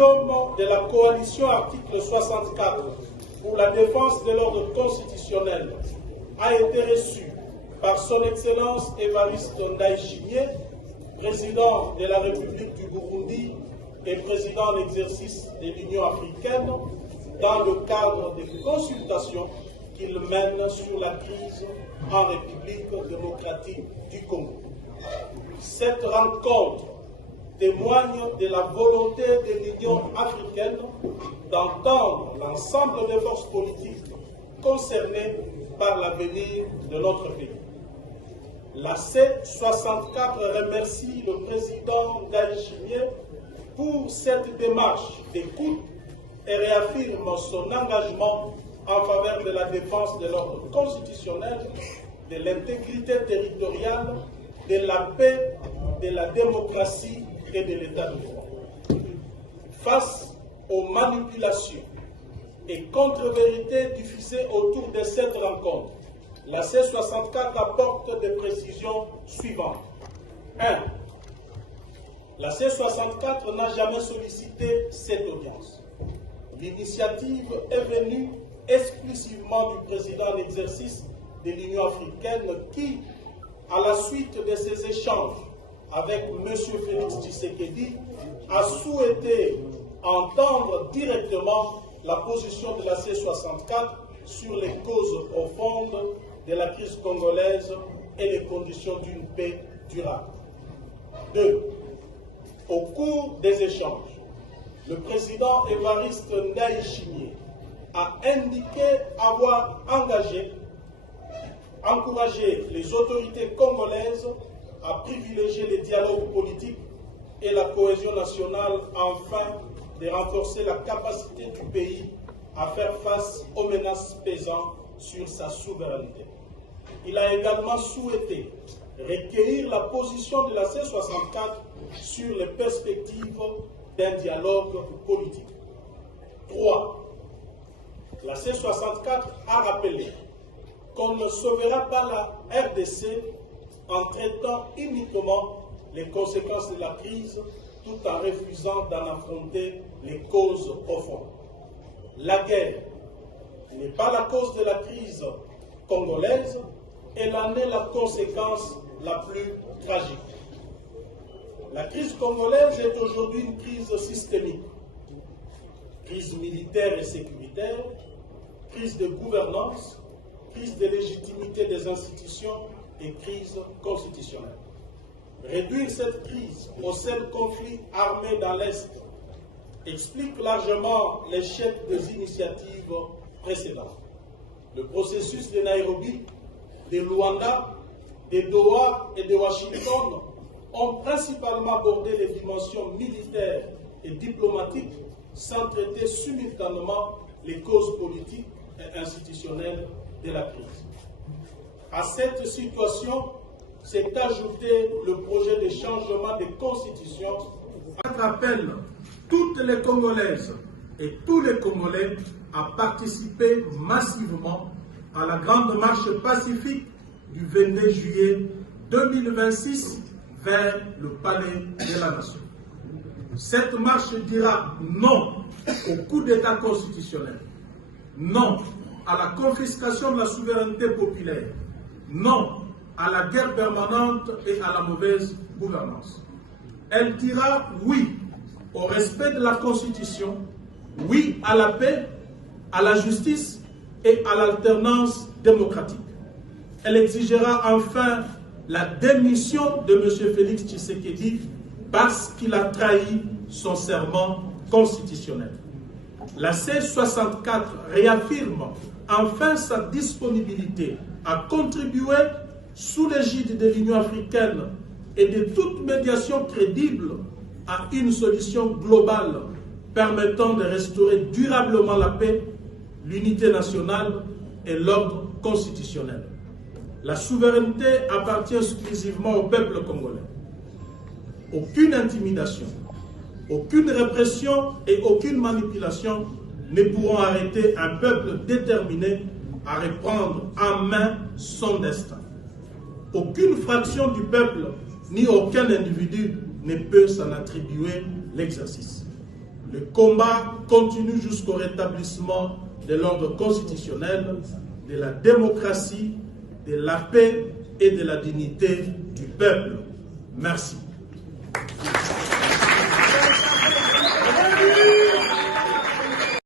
L'homme de la coalition article 64 pour la défense de l'ordre constitutionnel a été reçu par son Excellence Évariste Ndayishimiye, président de la République du Burundi et président en exercice de l'Union africaine, dans le cadre des consultations qu'il mène sur la crise en République démocratique du Congo. Cette rencontre témoigne de la volonté de l'Union africaine d'entendre l'ensemble des forces politiques concernées par l'avenir de notre pays. La C64 remercie le président Ndayishimiye pour cette démarche d'écoute et réaffirme son engagement en faveur de la défense de l'ordre constitutionnel, de l'intégrité territoriale, de la paix, de la démocratie et de l'état de droit. Face aux manipulations et contre-vérités diffusées autour de cette rencontre, la C64 apporte des précisions suivantes. 1. La C64 n'a jamais sollicité cette audience. L'initiative est venue exclusivement du président en exercice de l'Union africaine qui, à la suite de ces échanges avec M. Félix Tshisekedi, a souhaité entendre directement la position de la C64 sur les causes profondes de la crise congolaise et les conditions d'une paix durable. 2. Au cours des échanges, le président Évariste Ndayishimiye a indiqué avoir encouragé les autorités congolaises à privilégier les dialogues politiques et la cohésion nationale afin de renforcer la capacité du pays à faire face aux menaces pesant sur sa souveraineté. Il a également souhaité recueillir la position de la C64 sur les perspectives d'un dialogue politique. 3. La C64 a rappelé qu'on ne sauvera pas la RDC en traitant uniquement les conséquences de la crise tout en refusant d'en affronter les causes profondes. La guerre n'est pas la cause de la crise congolaise, elle en est la conséquence la plus tragique. La crise congolaise est aujourd'hui une crise systémique. Crise militaire et sécuritaire, crise de gouvernance, crise de légitimité des institutions et crise constitutionnelle. Réduire cette crise au seul conflit armé dans l'Est explique largement l'échec des initiatives précédentes. Le processus de Nairobi, de Luanda, de Doha et de Washington ont principalement abordé les dimensions militaires et diplomatiques sans traiter simultanément les causes politiques et institutionnelles de la crise. À cette situation s'est ajouté le projet de changement de constitution. Je rappelle toutes les Congolaises et tous les Congolais à participer massivement à la grande marche pacifique du 22 juillet 2026 vers le palais de la nation. Cette marche dira non au coup d'État constitutionnel, non à la confiscation de la souveraineté populaire, non à la guerre permanente et à la mauvaise gouvernance. Elle dira oui au respect de la Constitution, oui à la paix, à la justice et à l'alternance démocratique. Elle exigera enfin la démission de M. Félix Tshisekedi parce qu'il a trahi son serment constitutionnel. La C64 réaffirme enfin sa disponibilité à contribuer sous l'égide de l'Union africaine et de toute médiation crédible à une solution globale permettant de restaurer durablement la paix, l'unité nationale et l'ordre constitutionnel. La souveraineté appartient exclusivement au peuple congolais. Aucune intimidation, aucune répression et aucune manipulation ne pourront arrêter un peuple déterminé à reprendre en main son destin. Aucune fraction du peuple ni aucun individu ne peut s'en attribuer l'exercice. Le combat continue jusqu'au rétablissement de l'ordre constitutionnel, de la démocratie, de la paix et de la dignité du peuple. Merci.